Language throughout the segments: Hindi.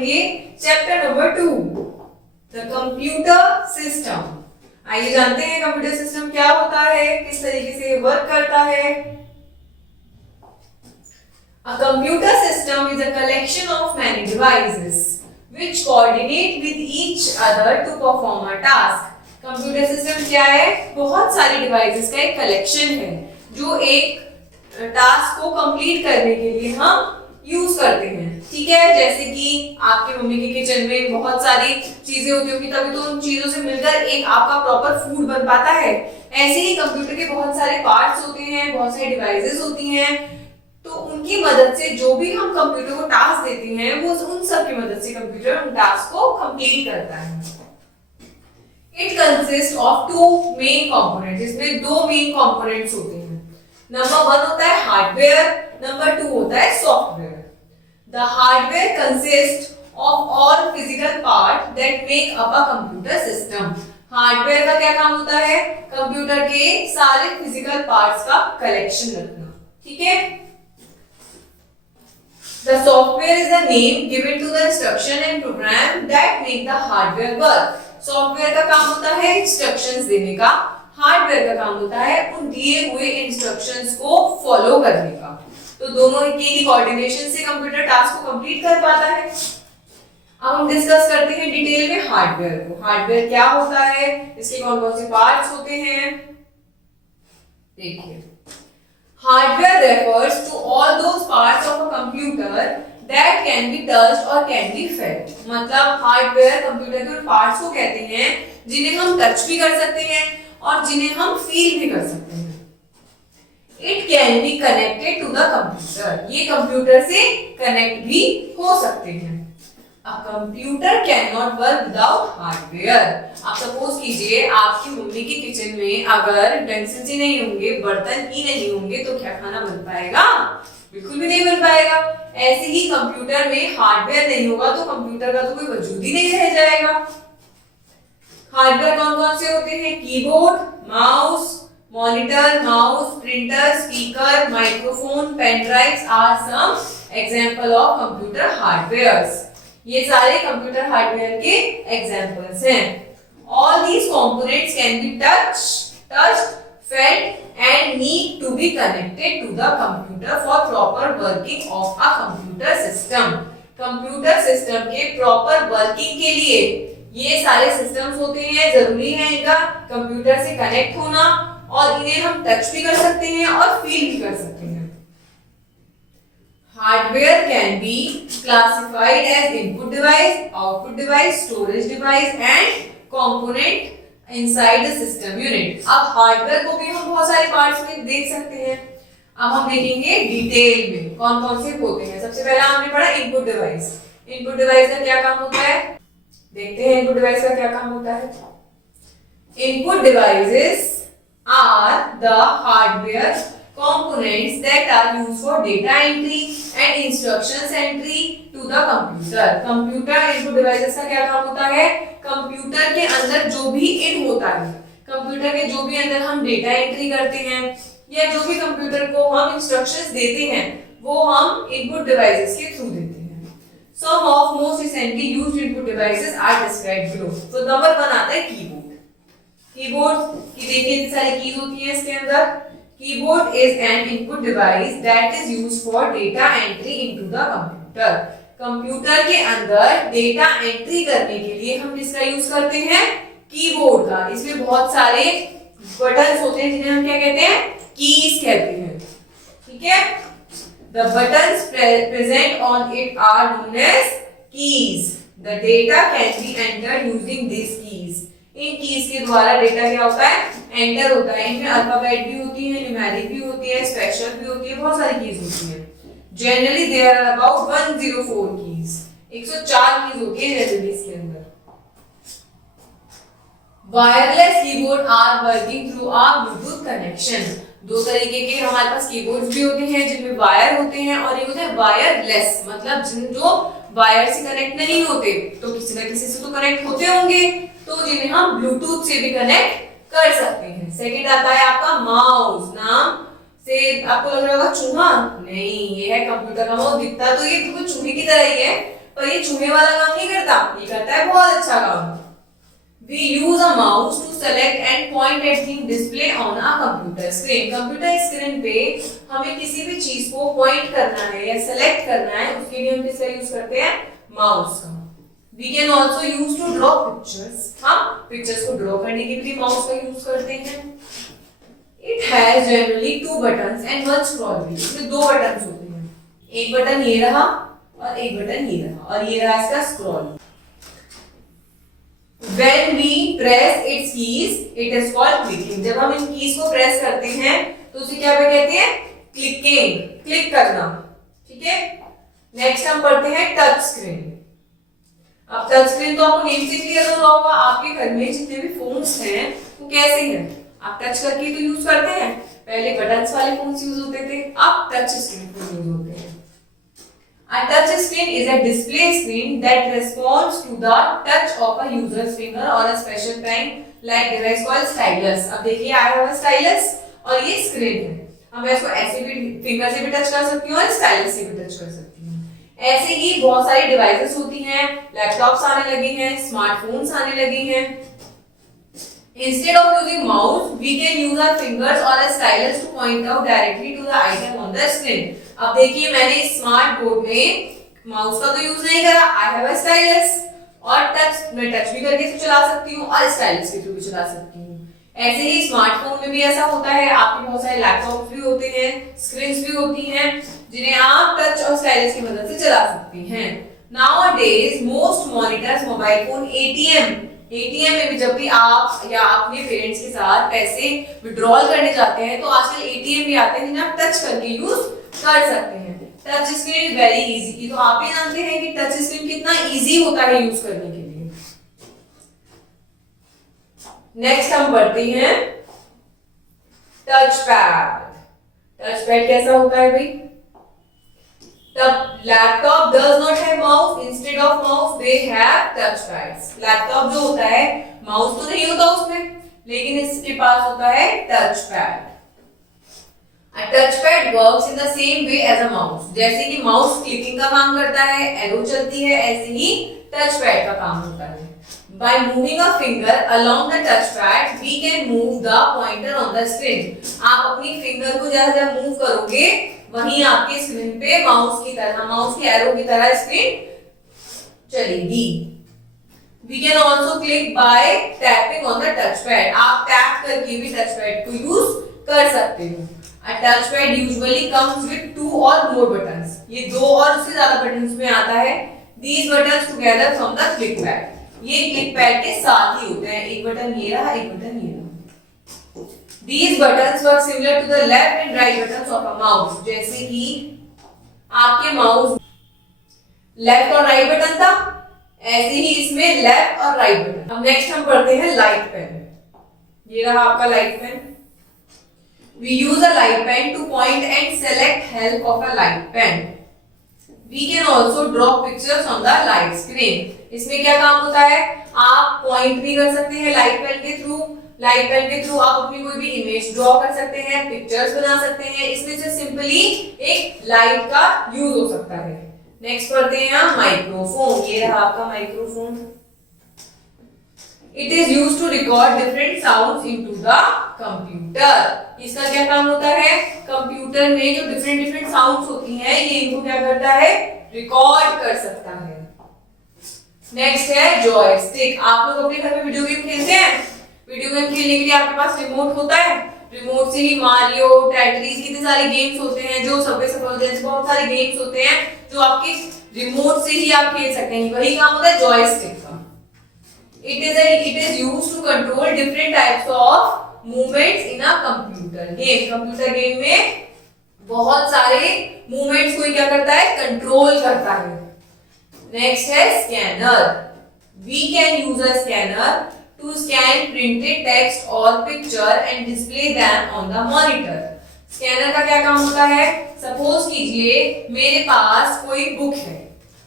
पढ़ेंगे chapter number 2 the computer system. आइए जानते हैं कंप्यूटर सिस्टम क्या होता है, किस तरीके से वर्क करता है। A computer system is a collection of many devices which coordinate with each other to perform a task. Computer system क्या है? बहुत सारी डिवाइसेस का एक कलेक्शन है जो एक टास्क को कंप्लीट करने के लिए हम यूज करते हैं। ठीक है, जैसे कि आपकी मम्मी के किचन में बहुत सारी चीजें होती होंगी, तभी तो उन चीजों से मिलकर एक आपका प्रॉपर फूड बन पाता है। ऐसे ही कंप्यूटर के बहुत सारे पार्ट्स होते हैं, बहुत सारी डिवाइसेस होती हैं, तो उनकी मदद से जो भी हम कंप्यूटर को टास्क देते हैं वो उन सब की मदद से कंप्यूटर उन टास्क को कंप्लीट करता है। It consist of two main components, इसमें दो मेन कंपोनेंट्स होते हैं। नंबर 1 होता है हार्डवेयर, नंबर 2 होता है software. The hardware consist of all physical part that make up a computer system. Hardware का क्या काम होता है? कंप्यूटर के सारे फिजिकल पार्ट्स का कलेक्शन रखना। ठीक है। The software is the name given to the instruction and program that make the hardware work. Software का काम होता है इंस्ट्रक्शंस देने का, हार्डवेयर का काम होता है उन दिए हुए इंस्ट्रक्शंस को फॉलो करने का। तो दोनों के ही कोऑर्डिनेशन से कंप्यूटर टास्क को कंप्लीट कर पाता है। अब हम डिस्कस करते हैं डिटेल में हार्डवेयर को। हार्डवेयर क्या होता है, इसके कौन कौन से पार्ट्स होते हैं, देखिए। Hardware refers to all those parts of a computer that can be touched or can be felt. मतलब हार्डवेयर कंप्यूटर के उन पार्ट्स को कहते हैं जिन्हें हम टच भी कर सकते हैं और जिन्हें हम फील भी कर सकते हैं। It can be connected to the computer. ये कंप्यूटर से कनेक्ट भी हो सकते हैं। A computer cannot work without hardware. आप सपोज कीजिए आपकी मम्मी के किचन में अगर यूटेंसिल्स ही नहीं होंगे, बर्तन ही नहीं होंगे, तो क्या खाना बन पाएगा? बिल्कुल भी नहीं बन पाएगा। ऐसे ही कंप्यूटर में हार्डवेयर नहीं होगा तो कंप्यूटर का तो कोई वजूद ही नहीं रह जाएगा। हार्डवेयर कौन कौन से होते हैं? Keyboard, mouse, monitor, mouse, printer, speaker, microphone, pen drives are some example of computer hardwares. ये सारे कंप्यूटर हार्डवेयर के एग्जांपल्स हैं। All these components can be touched, felt and need to be connected to the computer for proper working of a computer system. Computer system के प्रॉपर वर्किंग के लिए ये सारे सिस्टम्स होते हैं, जरूरी है इनका कंप्यूटर से कनेक्ट होना और इन्हें हम टच भी कर सकते हैं और फील भी कर सकते हैं। Hardware can be classified as input device, output device, storage device and component inside the system unit. अब हार्डवेयर को भी हम बहुत सारे पार्ट्स में देख सकते हैं। अब हम देखेंगे डिटेल में कौन कौन से होते हैं। सबसे पहला हमने पढ़ा इनपुट डिवाइस। इनपुट डिवाइस का क्या काम होता है, देखते हैं इनपुट डिवाइस का क्या काम होता है। Input devices are the hardware components that are used for data entry and instructions entry to the computer. Computer input devices का क्या काम होता है? कंप्यूटर के अंदर जो भी इन होता है, कंप्यूटर के जो भी अंदर हम डेटा एंट्री करते हैं या जो भी कंप्यूटर को हम इंस्ट्रक्शंस देते हैं वो हम इनपुट डिवाइसेस के थ्रू देते हैं। Some of most recently used input devices are described below. तो नंबर 1 आता है कीबोर्ड। कीबोर्ड की देखिए इतनी सारी कीज होती हैं इसके अंदर। Keyboard is an input device that is used for data entry into the computer. Computer के अंदर डेटा एंट्री करने के लिए हम किसका यूज करते हैं? कीबोर्ड का। इसमें बहुत सारे बटन्स होते हैं जिन्हें हम क्या कहते हैं? कीज कहते हैं। ठीक है, the buttons present on it are known as keys. The data can be entered using this keys. इन कीज के द्वारा डेटा क्या होता है? एंटर होता है। इनमें अल्फाबेट भी होती है, न्यूमेरिक भी होती है, स्पेशल भी होती है, बहुत सारी कीज होती हैं। Generally there are about 104 keys. 104 keys होती है जनरली इसके अंदर। Wireless keyboard are working through a Bluetooth connection. दो तरीके के हमारे पास कीबोर्ड्स भी होते हैं जिनमें वायर होते हैं और ये होते हैं वायरलेस, मतलब जो वायर से कनेक्ट नहीं होते, तो किसी न किसी से तो कनेक्ट होते होंगे, तो जिन्हें हम ब्लूटूथ से भी कनेक्ट कर सकते हैं। सेकंड आता है आपका माउस। नाम से आपको लग रहा होगा चूहा, नहीं, ये है कंप्यूटर का माउस। दिखता तो ये बिल्कुल चूहे की तरह ही है, पर ये चूहे वाला काम नहीं करता, ये करता है बहुत अच्छा काम। We use a mouse to select and point at the display on a computer screen. Computer screen पे हमें किसी भी चीज को पॉइंट करना है या सेलेक्ट करना है, उसके लिए हम किसका यूज करते हैं? माउस का। We can also use to draw pictures. हम पिक्चर्स को ड्रॉ करने के लिए माउस का यूज करते हैं। It has generally 2 buttons and 1 scroll wheel. इसमें 2 बटन्स होते हैं, एक बटन ये रहा और एक बटन ये रहा, और ये रहा इसका scroll. When we press its keys, it is called clicking. जब हम इन कीज को प्रेस करते हैं तो उसे क्या कहते हैं? क्लिकिंग, क्लिक करना। ठीक है, नेक्स्ट हम पढ़ते हैं टच स्क्रीन। अब टच स्क्रीन तो आपको नेम से क्लियर हो रहा होगा, आपके घर में जितने भी फोन्स हैं वो कैसे हैं? आप टच करके तो यूज करते हैं, पहले बटन्स वाले फोन्स यूज होते थे, अब टच स्क्रीन फोन यूज होते हैं। A touch screen is a display screen that responds to the touch of a user's finger or a special pen like device called stylus. अब देखिए I have a stylus और ये स्क्रीन है। अब मैं इसको ऐसे भी फिंगर से भी टच कर सकती हूँ और स्टाइलस से भी टच कर सकती हूँ। ऐसे ही बहुत सारी डिवाइसेस होती हैं, लैपटॉप्स आने लगे हैं, स्मार्टफोन्स आने लगे हैं। Instead of using mouse, we can use our fingers or a stylus to point out directly to the item on the screen. अब देखिए मैंने स्मार्ट बोर्ड में माउस का तो यूज नहीं करा, आई हैव अ स्टाइलस, और टच मैं टच भी करके इसको चला सकती हूँ और स्टाइलस के थ्रू भी चला सकती हूँ। ऐसे ही स्मार्टफोन में भी ऐसा होता है, आपके बहुत सारे लैपटॉप भी होते हैं, स्क्रीन्स भी होती हैं जिन्हें आप टच और स्टाइलस की मदद से चला सकती हैं। Nowadays most monitors mobile phone ATM में भी जब भी आप या अपने पेरेंट्स के साथ पैसे विड्रॉल करने जाते हैं तो आजकल एटीएम भी आते हैं जिन्हें आप टच करके यूज कर सकते हैं। Touch screen is very easy, तो आप भी जानते हैं कि टच स्क्रीन कितना इजी होता है यूज करने के लिए। नेक्स्ट हम पढ़ते हैं टच पैड। टच पैड कैसा होता है भाई? The laptop does not have mouse. Instead of mouse, they have touch pads. Laptop जो होता है माउस तो नहीं होता उसमें, लेकिन इसके पास होता है touch pad. A touch pad works in the same way as a mouse. जैसे कि माउस क्लिकिंग का काम करता है, एरो चलती है, ऐसे ही टच पैड का काम होता है। By moving a finger along the touch pad, we can move the pointer on the screen. आप अपनी फिंगर को जैसे मूव करोगे वहीं आपके स्क्रीन पे माउस की तरह, माउस के एरो की तरह स्क्रीन चलेगी। We can also click by tapping on the touch pad. आप टैप करके भी टच पैड को यूज कर सकते हो। A touch pad usually comes with 2 or more buttons. ये 2 और उससे ज्यादा बटन्स में आता है। These buttons together form the click pad. ये क्लिक पैड के साथ ही होते हैं, एक बटन ये रहा, एक बटन ये रहा। These buttons work similar to the left and right buttons of a mouse. जैसे कि आपके माउस लेफ्ट और राइट बटन था, ऐसे ही इसमें लेफ्ट और राइट बटन। अब नेक्स्ट हम पढ़ते हैं लाइट पेन। ये रहा आपका light pen. We use a light pen to point and select help of a light pen. We can also draw pictures on the light screen. इसमें क्या काम होता है? आप पॉइंट भी कर सकते हैं लाइट पेन के थ्रू। लाइट पेन के थ्रू आप अपनी कोई भी इमेज ड्रॉ कर सकते हैं, पिक्चर्स बना सकते हैं। इसमें से सिंपली एक लाइट का यूज हो सकता है। नेक्स्ट पढ़ते हैं माइक्रोफोन। ये रहा आपका microphone. It is used to record different sounds into the computer. इसका क्या काम होता है? कंप्यूटर में जो डिफरेंट साउंड्स होती हैं ये इनको क्या करता है? रिकॉर्ड कर सकता है। नेक्स्ट है जॉयस्टिक। आप लोग अपने घर में वीडियो गेम खेलते हैं? वीडियो गेम खेलने के लिए आपके पास रिमोट होता है, रिमोट से ही मारियो, टेट्रिस, कितने सारे गेम्स होते हैं, जो सबवे सफर जैसे बहुत सारे गेम्स होते हैं जो आपके रिमोट से ही आप खेल सकते हैं। वही काम होता है जॉयस्टिक का। It is used to control different types of movements in a computer game. Computer game में बहुत सारे मूवमेंट्स को क्या करता है? कंट्रोल करता है। नेक्स्ट है scanner. We can use a scanner to scan printed text or picture and display them on the monitor. Scanner का क्या काम होता है? सपोज कीजिए मेरे पास कोई बुक है,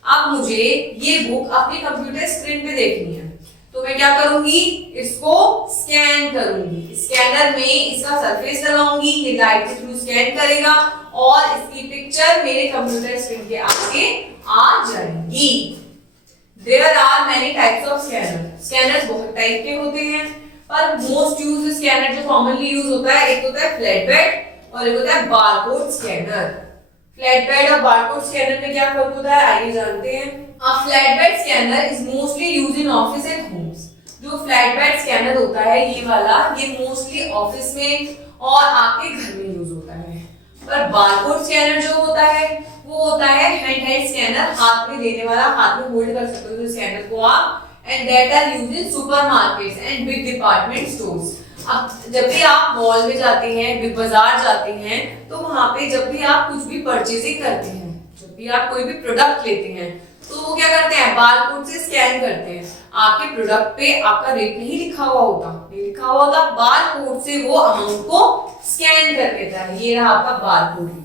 अब मुझे ये बुक अपनी कंप्यूटर स्क्रीन पे देखनी है, तो मैं क्या करूंगी? इसको स्कैन करूंगी। स्कैनर में इसका सरफेस लगाऊंगी, ये लाइट के थ्रू स्कैन करेगा और इसकी पिक्चर मेरे कंप्यूटर स्क्रीन के आगे आ जाएगी। There are many types of scanner, scanners बहुत टाइप के होते हैं, पर मोस्ट यूज्ड स्कैनर जो कॉमनली यूज होता है, एक होता है फ्लैट बेड और एक होता है बारकोड स्कैनर। फ्लैट बेड और बारकोड स्कैनर में क्या फर्क होता है, आइए जानते हैं। A flatbed scanner is mostly used in office and homes. जो flatbed scanner होता है ये वाला, ये मोस्टली ऑफिस में और आपके घर में यूज होता है। पर बारकोड स्कैनर जो होता है वो होता है हैंडहेल्ड स्कैनर, हाथ में लेने वाला, हाथ में होल्ड कर सकते हो स्कैनर को आप, and that are used in supermarkets and big department stores. अब जब भी आप मॉल में जाते हैं, बिग बाजार जाते हैं, तो वहां पे जब भी आप कुछ भी परचेजिंग करते हैं, जब भी आप कोई भी प्रोडक्ट लेते हैं, तो वो क्या करते हैं, बारकोड से स्कैन करते हैं। आपके प्रोडक्ट पे आपका रेट नहीं लिखा हुआ होता, नहीं लिखा हुआ होता, बारकोड से वो अमाउंट को स्कैन कर लेता है। ये रहा आपका barcode reader.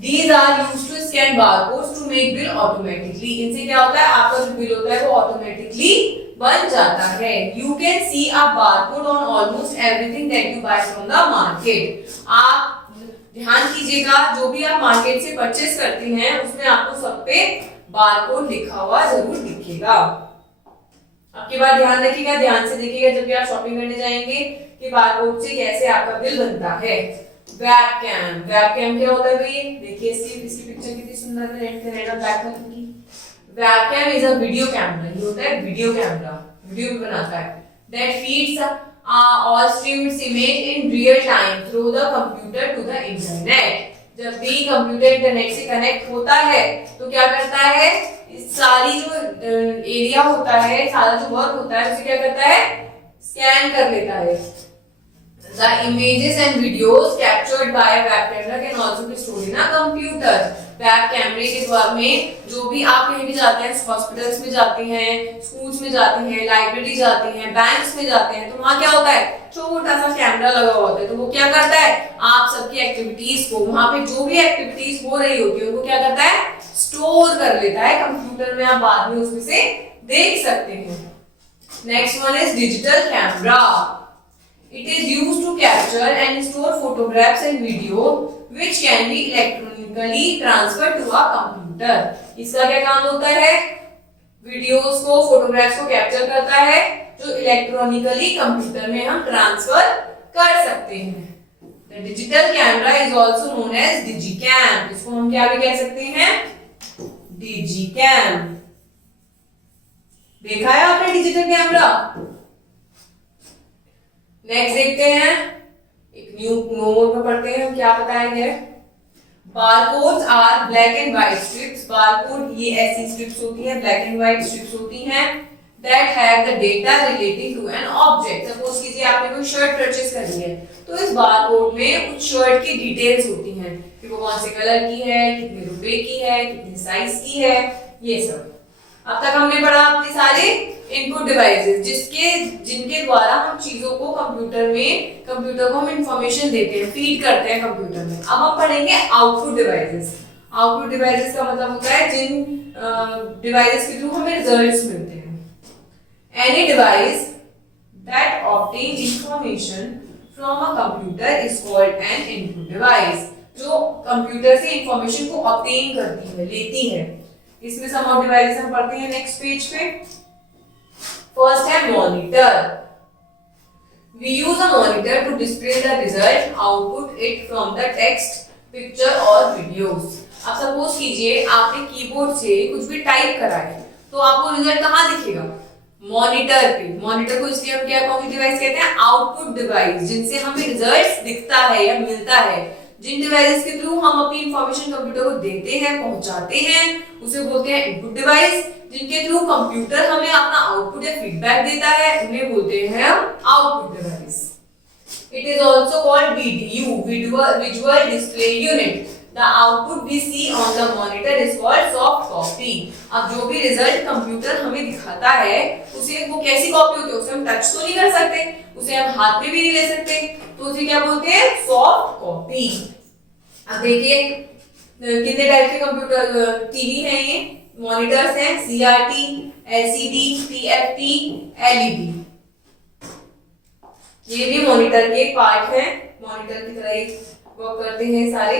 These are used to scan barcodes to make bill automatically. इनसे क्या होता है, आपका जो बिल होता है वो ऑटोमेटिकली बन जाता है। You can see a barcode on almost everything that you buy from the market. आप ध्यान कीजिएगा, जो भी आप मार्केट से परचेस करते हैं उसमें आपको सब पे बारकोड लिखा हुआ जरूर दिखेगा। आपके बात ध्यान रखिएगा, ध्यान से देखिएगा जब भी आप शॉपिंग करने जाएंगे कि बारकोड से कैसे आपका बिल बनता है। वेबकैम, वेबकैम क्या होता है भाई, देखिए इसकी पिक्चर कितनी सुंदर है, रेड और ब्लैक कलर की। Webcam is a video camera, ये होता है वीडियो कैमरा, वीडियो भी बनाता है। That feeds all streams image in real time through the computer to the internet. जब भी कंप्यूटर इंटरनेट से कनेक्ट होता है तो क्या करता है, इस सारी जो एरिया होता है, सारा जो वर्क होता है उसे क्या करता है, स्कैन कर लेता है। The images and videos captured by a web camera can also be stored in a computer. Web कैमरे के द्वारा में जो भी आप कहीं भी जाते हैं, हॉस्पिटल्स में जाते हैं, स्कूल्स में जाते हैं, लाइब्रेरी जाते हैं, बैंक्स में जाते हैं, तो वहाँ क्या होता है, छोटा सा कैमरा लगा हुआ होता है। तो वो क्या करता है, आप सबकी एक्टिविटीज को, वहाँ पे जो भी एक्टिविटीज हो रही होती है उनको क्या करता है, स्टोर कर लेता है कंप्यूटर में। आप बाद में उसमें से देख सकते हैं। Next one is digital camera. It is used to capture and store photographs and video which can be electronically transferred to a computer. इसका क्या काम होता है, वीडियोस को, फोटोग्राफ्स को कैप्चर करता है जो इलेक्ट्रॉनिकली कंप्यूटर में हम ट्रांसफर कर सकते हैं। The digital camera is also known as digicam. इसको हम क्या भी कह सकते हैं, digicam. देखा है आपने डिजिटल कैमरा? नेक्स्ट देखते हैं, एक न्यू नोट में पढ़ते हैं क्या बताया गया है। Barcodes are black and white strips. Barcode ये ऐसी स्ट्रिप्स होती हैं, ब्लैक एंड व्हाइट स्ट्रिप्स होती हैं that have the data relating to an object. Suppose कीजिए आपने कोई शर्ट परचेज करनी है, तो इस बारकोड में उस शर्ट की डिटेल्स होती हैं कि वो कौन से कलर की है, कितने रुपए की है, कितने साइज की है, ये सब। अब तक हमने पढ़ा अपने सारे इनपुट डिवाइसेस जिनके द्वारा हम चीजों को कंप्यूटर को हम इंफॉर्मेशन देते हैं, फीड करते हैं कंप्यूटर में। अब हम पढ़ेंगे आउटपुट डिवाइसेस. आउटपुट डिवाइसेस का मतलब होता है जिन डिवाइसेस के थ्रू हमें रिजल्ट्स मिलते हैं. Any device that obtain information from a computer is called an input device. जो कंप्यूटर से इंफॉर्मेशन को ऑब्टेन करती है, लेती है. इसमें सम ऑफ डिवाइसेस हम पढ़ते हैं नेक्स्ट पेज पे. फर्स्ट है monitor. We use a monitor to display the result, output it from the text, picture और वीडियोस. अब सपोज कीजिए आपने कीबोर्ड से कुछ भी टाइप करा है, तो आपको रिजल्ट कहाँ दिखेगा, मॉनिटर पे. मॉनिटर को इसलिए हम क्या कौन सी डिवाइस कहते हैं, आउटपुट डिवाइस, जिनसे हमें रिजल्ट दिखता है या मिलता है. जिन डिवाइसेस के थ्रू हम अपनी इंफॉर्मेशन कंप्यूटर को देते हैं, पहुंचाते हैं, उसे बोलते हैं इनपुट डिवाइस. जिनके थ्रू कंप्यूटर हमें अपना आउटपुट या फीडबैक देता है, उन्हें बोलते हैं हम output device. It is also called VDU, visual display unit. The output we see on the monitor is called soft copy. अब जो भी रिजल्ट कंप्यूटर हमें दिखाता है, उसे वो कैसी कॉपी होती है, उसे हम टच तो नहीं कर सकते, उसे हम हाथ में भी नहीं ले सकते, तो उसे क्या बोलते हैं, सॉफ्ट कॉपी. अब देखिए कितने टाइप के कंप्यूटर टीवी हैं, ये मॉनिटर्स हैं, CRT, LCD, TFT, LED. ये भी मॉनिटर के पार्ट हैं, मॉनिटर की तरह एक वर्क करते हैं सारे।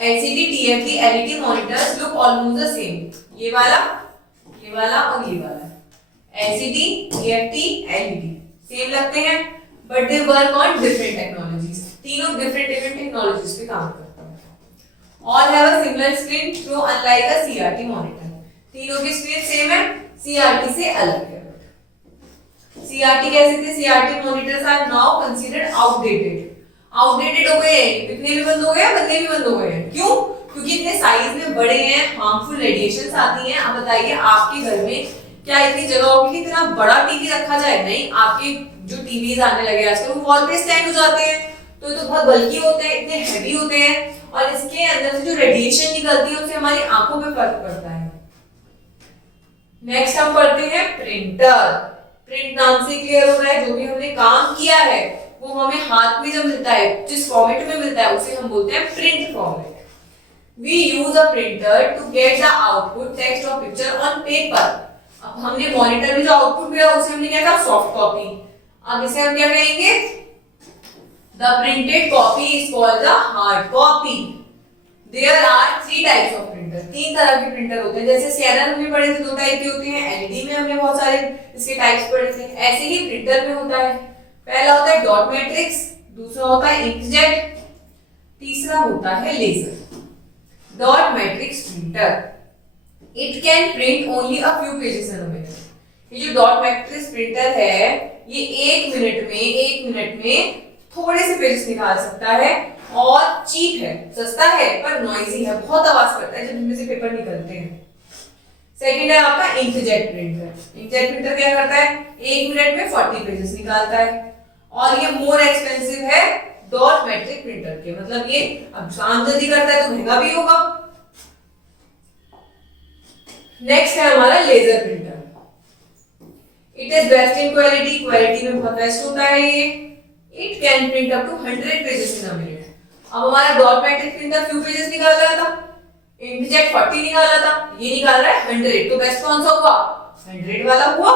LCD, TFT, LED monitors look almost the same. ये वाला और ये वाला, एलसीडी, टीएफटी, एलईडी सेम लगते हैं, but they work on different technologies. तीनों डिफरेंट टेक्नोलॉजीज पे काम करते हैं। All have a similar screen through unlike a CRT monitor. तीनों की स्क्रीन सेम है, सीआरटी से अलग है। सीआरटी कैसे थे? CRT monitors are now considered outdated हो गए, बिकने भी बंद हो गए, बनने भी बंद हो गए। क्यों? क्योंकि इतने साइज में बड़े हैं, हार्मफुल रेडिएशंस आती हैं। अब बताइए आपके घर में क्या इतनी जगह होगी कि इतना बड़ा टीवी रखा जाए? नहीं, आपके जो टीवीज आने लगे आजकल वो वॉल पे स्टैंड हो जाते हैं, तो ये तो बहुत बल्की होते हैं, इतने हैवी होते हैं, और इसके अंदर से जो रेडिएशन निकलती है उससे हमारी आंखों पे फर्क पड़ता है। नेक्स्ट हम पढ़ते हैं प्रिंटर। प्रिंट नाम से क्लियर हो रहा है, जो भी हमने काम किया है वो हमें हाथ में जब मिलता है, जिस फॉर्मेट में मिलता है उसे हम बोलते हैं print format. We use a printer to get the output text or picture on paper. अब हमने मॉनिटर में जो आउटपुट मिला उसे हमने क्या कहा? Soft copy. अब इसे हम क्या कहेंगे? The printed copy is called the hard copy. There are 3 types of printer. 3 तरह के प्रिंटर होते हैं। जैसे स्कैनर हमने पढ़े थे 2 टाइप के होते हैं, एलईडी में हमने बहुत सारे इसके टाइप्स पढ़े थे। ऐसे ही प्रिंटर में होता है, पहला होता है डॉट मैट्रिक्स, दूसरा होता है इंकजेट, तीसरा होता है laser. Dot matrix printer, it can print only a few pages in a minute. ये जो डॉट मैट्रिक्स प्रिंटर है ये 1 मिनट में थोड़े से पेजेस निकाल सकता है, और चीप है, सस्ता है, पर नॉइजी है, बहुत आवाज करता है जब इनमें से पेपर निकलते हैं। सेकंड है आपका इंकजेट प्रिंटर। इंकजेट प्रिंटर क्या करता है? 1 मिनट में 40 पेजेस निकालता है, और ये मोर एक्सपेंसिव है डॉट मैट्रिक प्रिंटर के, मतलब ये अब काम जल्दी करता है तो महंगा भी होगा। नेक्स्ट है हमारा laser printer. It is best in quality में बहुत बेस्ट होता है ये। It can print up to 100 pages in a minute. अब हमारा dot matrix printer few pages निकाल रहा था, इंकजेट 40 निकाल रहा था, ये निकाल रहा है 100, तो बेस्ट कौन सा हुआ? 100 वाला हुआ।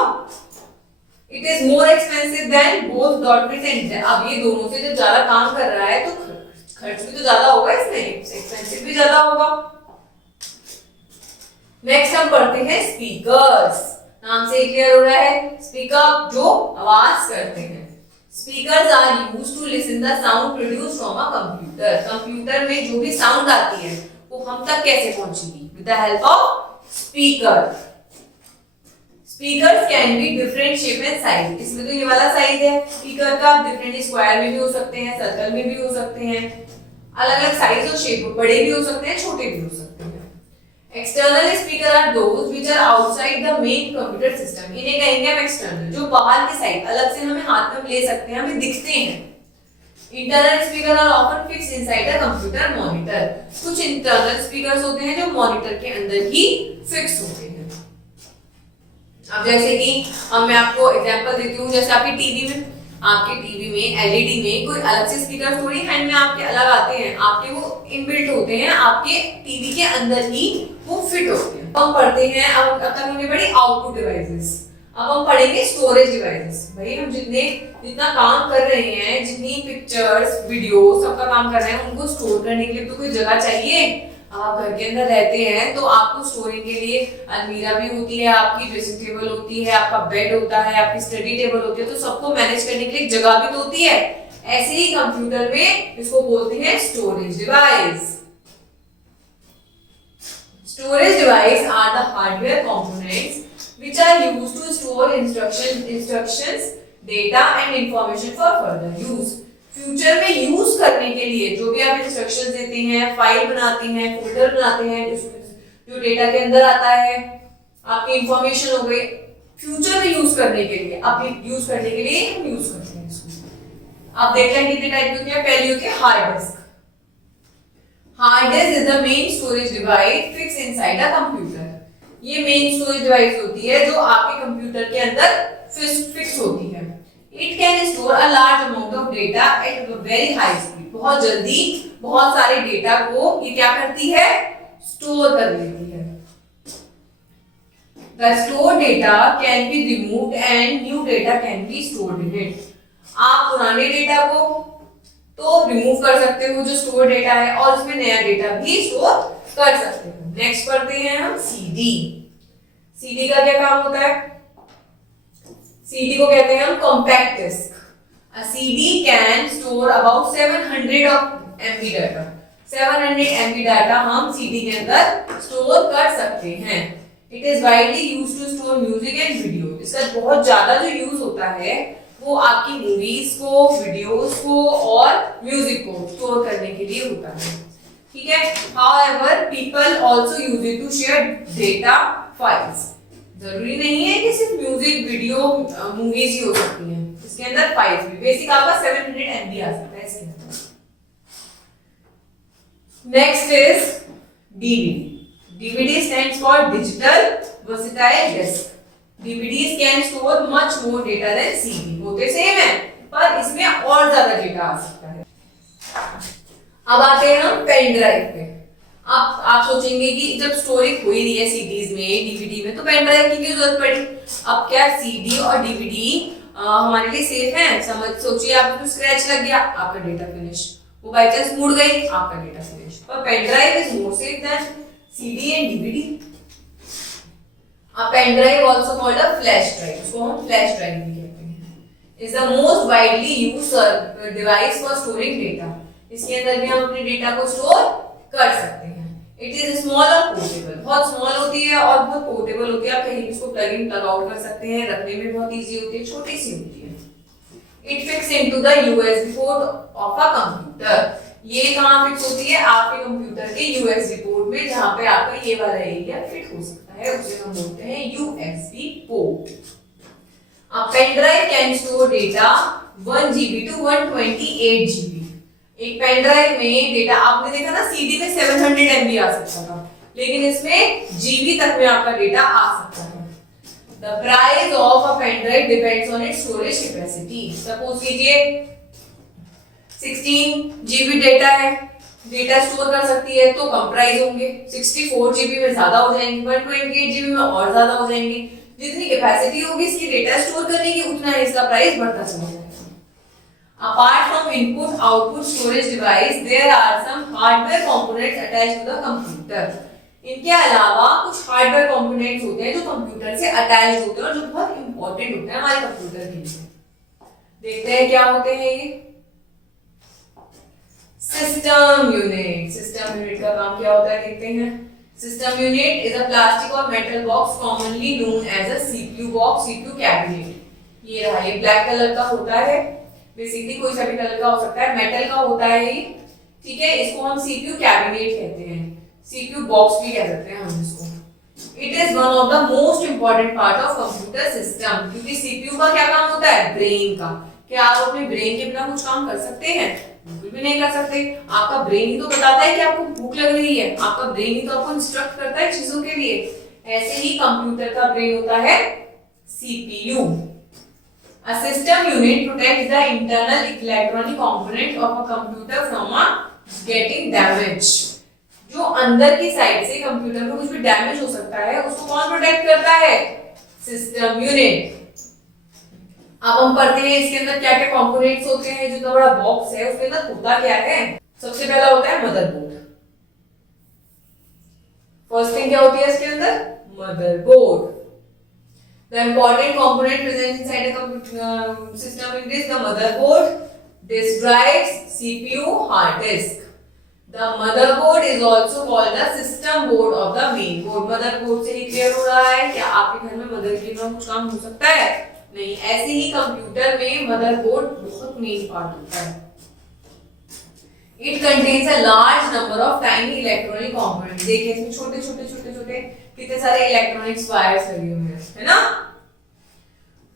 It is more expensive than both dot print and inkjet. अब ये दोनों से जब ज्यादा काम कर रहा है तो खर्च भी तो ज्यादा होगा, इसमें एक्सपेंसिव भी ज्यादा होगा। नेक्स्ट हम पढ़ते हैं स्पीकर्स। नाम से क्लियर हो रहा है, स्पीकर जो आवाज करते हैं। Speakers are used to listen the sound produced from a computer. Computer में जो भी साउंड आती है वो हम तक कैसे पहुंचेगी? With the help of speaker. Speakers can be different shape and size. इसमें तो ये वाला साइज है स्पीकर का, डिफरेंट स्क्वायर में भी हो सकते हैं, सर्कल में भी हो सकते हैं, अलग अलग साइज और शेप, बड़े भी हो सकते हैं, छोटे भी हो सकते हैं। External speaker are those which are outside the main computer system. इन्हें कहेंगे हम एक्सटर्नल, जो बाहर के साइड अलग से हमें हाथ में ले सकते हैं, हमें दिखते हैं। Internal speaker are often fixed inside the computer monitor. कुछ इंटरनल स्पीकर्स होते हैं जो मॉनिटर के अंदर ही फिक्स होते हैं। अब जैसे कि मैं आपको एग्जांपल देती हूँ, जैसे आपके टीवी में एलईडी में कोई अलग से स्पीकर थोड़ी हैंड में आपके अलग आते हैं, आपके वो इनबिल्ट होते हैं, आपके टीवी के अंदर ही वो फिट होते हैं। हम पढ़ते हैं, अब तक हमने पढ़ी आउटपुट डिवाइसेस, अब हम पढ़ेंगे स्टोरेज डिवाइसेस। भाई हम जितना काम कर रहे हैं, जितनी पिक्चर्स वीडियो सबका काम कर रहे हैं, उनको स्टोर करने के लिए तो कोई जगह चाहिए। आप घर के अंदर रहते हैं तो आपको स्टोरिंग के लिए अलमीरा भी होती है, आपकी ड्रेसिंग टेबल होती है, आपका बेड होता है, आपकी स्टडी टेबल होती है, तो सबको मैनेज करने के लिए जगह भी तो होती है। ऐसे ही कंप्यूटर में इसको बोलते हैं storage device. Storage device are the hardware components which are used to store instructions, data and information for further use. Future में यूज करने के लिए जो भी आप इंस्ट्रक्शंस देते हैं, फाइल बनाते हैं, फोल्डर बनाते हैं, जो डेटा के अंदर आता है, आपकी इंफॉर्मेशन हो गई, फ्यूचर में यूज करने के लिए, आप यूज करने के लिए हम यूज करते हैं इसको। आप देख लें कितने टाइप की होती है। पहली होती है hard disk. Hard disk is the main storage device fix inside a computer. ये मेन स्टोरेज डिवाइस होती है जो आपके कंप्यूटर के अंदर फिक्स होती है। It can store a large amount of data at a very high speed. बहुत जल्दी बहुत सारे डेटा को ये क्या करती है? स्टोर कर लेती है। The stored data can be removed and new data can be stored in it. आप पुराने डेटा को तो रिमूव कर सकते हो जो स्टोर डेटा है और उसमें नया डेटा भी स्टोर कर सकते हो। नेक्स्ट पढ़ते हैं हम सीडी। सीडी का क्या काम होता है? सीडी को कहते हैं हम compact disc. A CD can store about 700 of MB data. 700 MB data हम CD के अंदर स्टोर कर सकते हैं। It is widely used to store music and video। इसका बहुत ज्यादा जो यूज होता है वो आपकी मूवीज को, वीडियोस को और म्यूजिक को स्टोर करने के लिए होता है। ठीक है। However, people also use it to share data files। जरूरी नहीं है कि सिर्फ म्यूजिक, वीडियो, मूवीज ही हो सकती हैं, इसके अंदर फाइल्स भी। बेसिक आपका 700 MB आ सकता है इसके अंदर। Next is DVD. DVD stands for digital versatile disc. DVDs can store much more data than CD। होते सेम है पर इसमें और ज्यादा डेटा आ सकता है। अब आते हैं हम पेन ड्राइव पे। अब आप सोचेंगे कि जब स्टोरेज हो ही रही है सीडीज में, डीवीडी में, तो पेन ड्राइव की क्यों जरूरत पड़ी? अब क्या सीडी और डीवीडी हमारे लिए सेफ है? समझ सोचिए आपको स्क्रैच लग गया, आपका डेटा फिनिश। वो बाय चांस मुड़ गई, आपका डेटा फिनिश। पर pen drive is more safe than CD and DVD. A pen drive also called a flash drive, इसको हम flash drive भी कहते हैं, is the most widely used device for storing data। इसके अंदर भी हम अपने डेटा को स्टोर कर सकते हैं। It is small और portable, बहुत स्मॉल होती है और बहुत पोर्टेबल होती है। आप कहीं भी इसको प्लग इन प्लग आउट कर सकते हैं, रखने में बहुत इजी होती है, छोटी सी होती है। It fits into the USB port of a computer। ये कहाँ फिक्स होती है? आपके कंप्यूटर के USB पोर्ट में, जहाँ पे आपका ये वाला एरिया फिट हो सकता है, उसे हम बोलते हैं USB port. A pen drive can store data 1 GB to 128 GB। एक पेन ड्राइव में डेटा, आपने देखा ना सीडी में 700 MB आ सकता था, लेकिन इसमें GB तक में आपका डेटा आ सकता है। The price of a pen drive depends on its storage capacity। Suppose कीजिए 16 GB डेटा है, डेटा स्टोर कर सकती है तो कम प्राइस होंगे, 64 GB में ज्यादा हो जाएंगे, 128 GB में और ज्यादा हो जाएंगे। जितनी कैपेसिटी होगी इसकी डेटा स्टोर करने की, उतना ही इसका प्राइस बढ़ता चला जाएगा। Apart from input-output storage device, there are some hardware components attached to the computer। इनके अलावा कुछ हार्डवेयर कंपोनेंट्स होते हैं जो कंप्यूटर से अटैच्ड होते हैं और जो बहुत इंपॉर्टेंट होते हैं हमारे कंप्यूटर के लिए। देखते हैं क्या होते हैं ये। System unit. सिस्टम यूनिट का काम क्या होता है देखते हैं। System unit is a plastic और metal box commonly known as a CPU box, CPU cabinet. ये रहा, ये ब्लैक कलर का होता है, बेसिकली कोई सा भी कलर का हो सकता है, मेटल का होता है ये। ठीक है, इसको हम CPU कैबिनेट कहते हैं, CPU बॉक्स भी कह सकते हैं हम इसको। It is one of the most important part of computer system, क्योंकि CPU का क्या काम होता है? ब्रेन का। क्या आप अपने ब्रेन के बिना कुछ काम कर सकते हैं? बिल्कुल भी नहीं कर सकते। आपका ब्रेन ही तो बताता है कि आपको भूख लग रही है, आपका ब्रेन ही तो आपको इंस्ट्रक्ट करता है चीजों के लिए। ऐसे ही कंप्यूटर का ब्रेन होता है CPU। A system unit protects the internal electronic component of a computer from getting damaged। जो अंदर की साइड से कंप्यूटर में कुछ भी डैमेज हो सकता है, उसको कौन प्रोटेक्ट करता है? System unit. अब हम पढ़ते हैं इसके अंदर क्या क्या कंपोनेंट्स होते हैं। जो बड़ा बॉक्स है उसके अंदर होता क्या है? सबसे पहला होता है मदरबोर्ड। फर्स्ट थिंग क्या होती है इसके अंदर? Motherboard. The important component present inside a computer system unit is the motherboard, disk drives, CPU, hard disk। The motherboard is also called the system board of the main board। motherboard से ही क्लियर हो रहा है क्या आपके घर में मदर के बिना कुछ काम हो सकता है? नहीं। ऐसे ही कंप्यूटर में मदरबोर्ड बहुत मेन पार्ट होता है। It contains a large number of tiny electronic components। देखिए इसमें छोटे छोटे छोटे छोटे कितने सारे इलेक्ट्रॉनिक्स वायर्स लगे हुए हैं, है ना।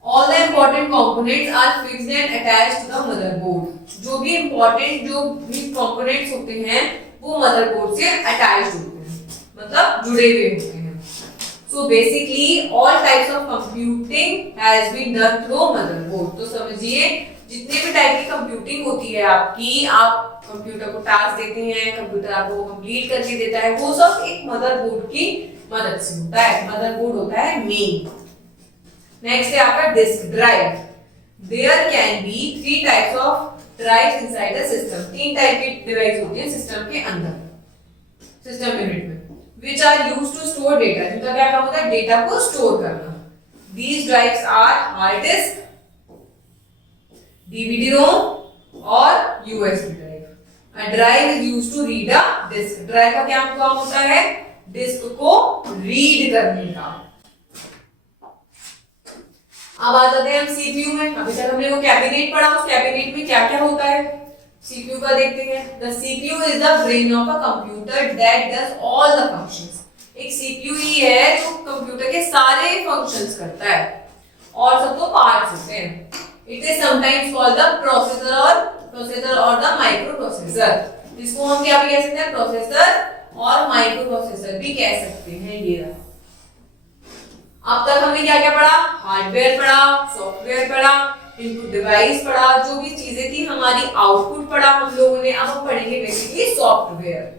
All the important components are fixed and attached to the motherboard। जो भी important जो भी components होते हैं वो मदरबोर्ड से attached होते हैं, मतलब जुड़े हुए होते हैं। So basically all types of computing has been done through motherboard। तो समझिए जितने भी टाइप की कंप्यूटिंग होती है आपकी, आप कंप्यूटर को टास्क देते हैं, कंप्यूटर आपको कंप्लीट करके देता है, वो सब एक मदरबोर्ड की मदद से होता है। मदरबोर्ड होता है मेन। नेक्स्ट है आपका disk drive. There can be 3 types of drives inside the system. 3 type की डिवाइस होती है सिस्टम के अंदर, सिस्टम यूनिट में, which are used to store data, जिनका क्या काम होता है, डेटा को स्टोर करना। These drives are hard disk, DVD-ROM और USB drive. A drive is used to read a disk. Drive का क्या काम होता है, डिस्क को रीड करने का। अब आ जाते हैं हम सीपीयू में। अभी तक हमने वो कैबिनेट पढ़ा, उस कैबिनेट में क्या क्या होता है सीपीयू का देखते हैं। The CPU is the brain of a computer that does all the functions. एक सीपीयू ही है जो कंप्यूटर के सारे फंक्शंस करता है और सब तो पार्ट्स होते हैं। It is sometimes called the processor और द माइक्रो प्रोसेसर। इसको हम क्या भी कह सकते हैं, प्रोसेसर और माइक्रो प्रोसेसर भी कह सकते हैं। ये रहा। अब तक हमने क्या क्या पढ़ा, हार्डवेयर पढ़ा, सॉफ्टवेयर पढ़ा, इनपुट डिवाइस पढ़ा, जो भी चीजें थी हमारी, आउटपुट पढ़ा हम लोगों ने। अब हम पढ़ेंगे basically software.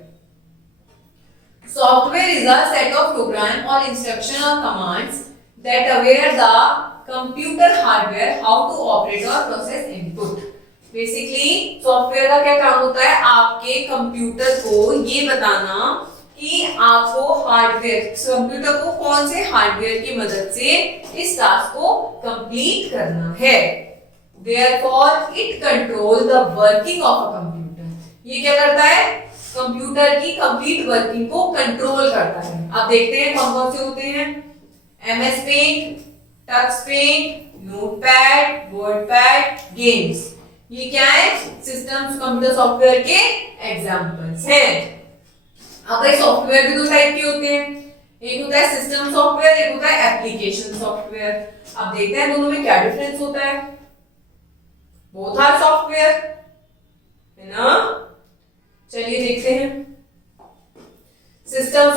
Software is a set of program or instruction or commands that aware the computer hardware how to operate or process input. Basically, software का क्या काम होता है, आपके कंप्यूटर को ये बताना कि आपको हार्डवेयर, कंप्यूटर को कौन से हार्डवेयर की मदद से इस टास्क को कंप्लीट करना है। Therefore, it control the working of a computer. ये क्या करता है, कंप्यूटर की कंप्लीट वर्किंग को कंट्रोल करता है। अब देखते हैं कौन कौन से होते हैं। MS Paint, touch paint, Notepad, WordPad, games, ये क्या है, सिस्टम्स कंप्यूटर सॉफ्टवेयर के एग्जांपल्स हैं। अब भाई सॉफ्टवेयर भी दो टाइप के होते हैं, एक होता है सिस्टम सॉफ्टवेयर, एक होता है एप्लीकेशन सॉफ्टवेयर। अब देखते हैं दोनों में क्या डिफरेंस होता है। बोथ आर सॉफ्टवेयर, है ना। चलिए देखते हैं। System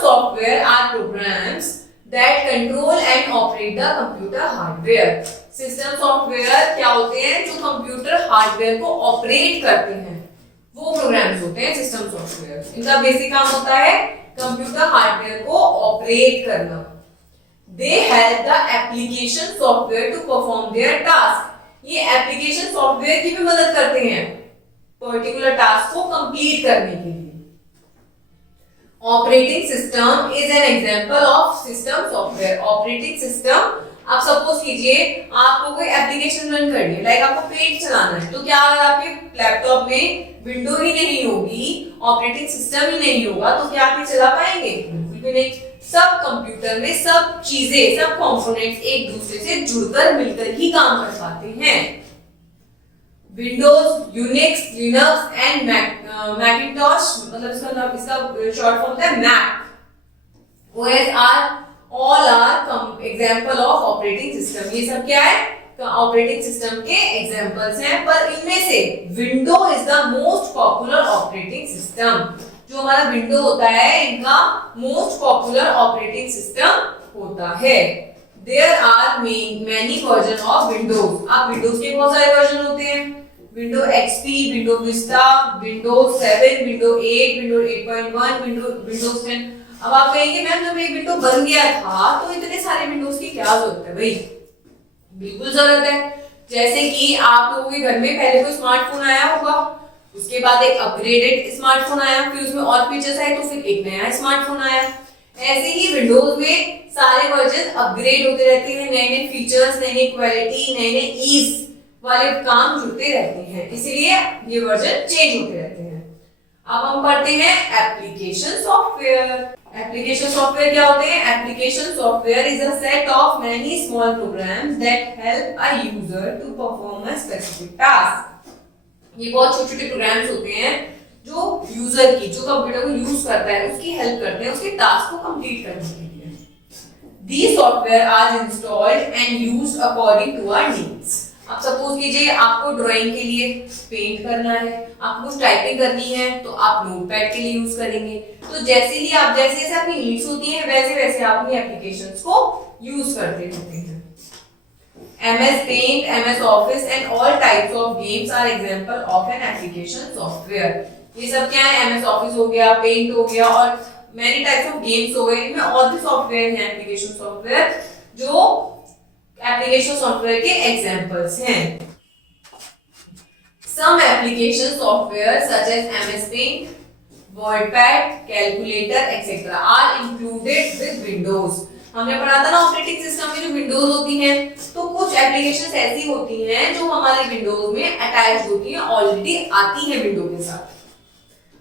software are programs that control and operate the computer hardware. System software क्या होते हैं, जो कंप्यूटर हार्डवेयर को ऑपरेट करते हैं, वो प्रोग्राम्स होते हैं सिस्टम सॉफ्टवेयर। इनका बेसिक काम होता है कंप्यूटर हार्डवेयर को ऑपरेट करना। They help the application software to perform their task. ये एप्लीकेशन सॉफ्टवेयर की भी मदद करते हैं पर्टिकुलर टास्क को कंप्लीट करने के लिए। Operating system is an example of system software. Operating system, आप सपोज कीजिए आपको कोई एप्लीकेशन रन करनी है, लाइक आपको पेंट चलाना है, तो क्या अगर आपके लैपटॉप में विंडो ही नहीं होगी, ऑपरेटिंग सिस्टम ही नहीं होगा, तो क्या आप ये चला पाएंगे, बिल्कुल भी नहीं। सब कंप्यूटर में सब चीजें, सब कंपोनेंट्स एक दूसरे से जुड़कर मिलकर ही काम कर पाते हैं। Windows, Unix, Linux and Macintosh, मतलब इसका शॉर्ट फॉर्म है Mac. OS all are example of operating system. ये सब क्या है, ऑपरेटिंग सिस्टम के एग्जांपल्स हैं, पर इनमें से window is the most popular operating system. जो हमारा विंडो होता है, इनका मोस्ट पॉपुलर ऑपरेटिंग सिस्टम होता है। There are many version of Windows। अब विंडोज के बहुत सारे वर्जन होते हैं, window XP, window Vista, Windows 7, window 8, window 8.1, Windows 10। अब आप कहेंगे मैम जब एक विंडो बन गया था तो इतने सारे विंडोज की क्या जरूरत है। भाई बिल्कुल जरूरत है। जैसे कि आप लोगों के घर में पहले कोई स्मार्टफोन आया होगा, उसके बाद एक अपग्रेडेड स्मार्टफोन आया, फिर उसमें और फीचर्स आए, तो फिर एक नया स्मार्टफोन आया। ऐसे ही विंडोज में सारे वर्जन अपग्रेड होते रहते हैं, नए नए फीचर्स, नई नई क्वालिटी, नए नए ईज वाले काम जुड़ते रहते हैं, इसीलिए ये वर्जन चेंज होते रहते हैं। अब हम पढ़ते हैं एप्लीकेशन सॉफ्टवेयर। एप्लीकेशन सॉफ्टवेयर क्या होते हैं? Application software is a set of many small programs that help a user to perform a specific task. ये बहुत छोटे छोटे प्रोग्राम्स होते हैं जो यूजर की, जो कंप्यूटर को यूज करता है, उसकी हेल्प करते हैं उसके टास्क को कंप्लीट करने के लिए। These software are installed and used according to our needs। अब सपोज कीजिए आपको ड्राइंग के लिए पेंट करना है, आपको कुछ टाइपिंग करनी है, तो आप नोटपैड के लिए यूज करेंगे। तो जैसे ही आप जैसे आपकी नीड्स होती है वैसे वैसे आप अपनी एप्लीकेशंस को यूज करते रहते हैं। MS Paint, MS Office and all types of games are example of an application software। ये सब क्या है? MS Office हो गया, Paint हो गया और many types of games हो गए। इनमें और भी सॉफ्टवेयर हैं एप्लीकेशन सॉफ्टवेयर जो एप्लीकेशन सॉफ्टवेयर के एग्जांपल्स हैं। Some application software such as MS Paint, WordPad, Calculator, etc. are included with Windows. हमने पढ़ा था ना ऑपरेटिंग सिस्टम में जो विंडोज होती हैं, तो कुछ एप्लीकेशंस ऐसी होती हैं जो हमारे विंडोज में अटैच्ड होती हैं, ऑलरेडी आती है विंडो के साथ.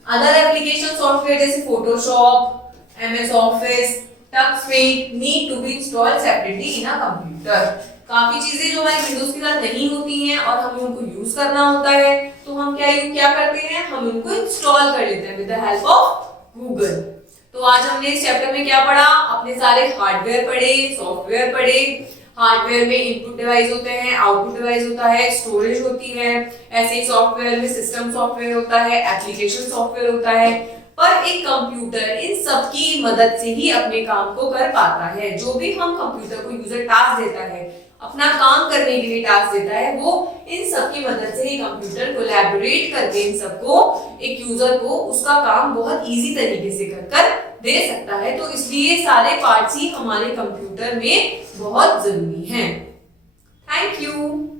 अदर एप्लीकेशन सॉफ्टवेयर जैसे Photoshop, MS Office, Tux Paint need to be installed separately in a computer. काफी चीजें जो हमारे विंडोज के साथ नहीं होती हैं और हमें उनको यूज करना होता है, तो हम क्या करते हैं, हम उनको इंस्टॉल कर लेते हैं with the help of Google. तो आज हमने इस चैप्टर में क्या पढ़ा, अपने सारे हार्डवेयर पढ़े, सॉफ्टवेयर पढ़े. हार्डवेयर में इनपुट डिवाइस होते हैं, आउटपुट डिवाइस होता है, स्टोरेज होती है. ऐसे ही सॉफ्टवेयर में सिस्टम सॉफ्टवेयर होता है, एप्लीकेशन सॉफ्टवेयर होता है. पर एक कंप्यूटर इन सब की मदद से ही अपने काम को कर पाता है. जो भी हम कंप्यूटर को यूजर टास्क देता है, अपना काम करने के लिए टास्क देता है, वो इन सब की मदद से ही कंप्यूटर कोलैबोरेट करके इन सबको एक यूजर को उसका काम बहुत इजी तरीके से कर दे सकता है. तो इसलिए सारे पार्ट्स ही हमारे कंप्यूटर में बहुत जरूरी हैं. Thank you.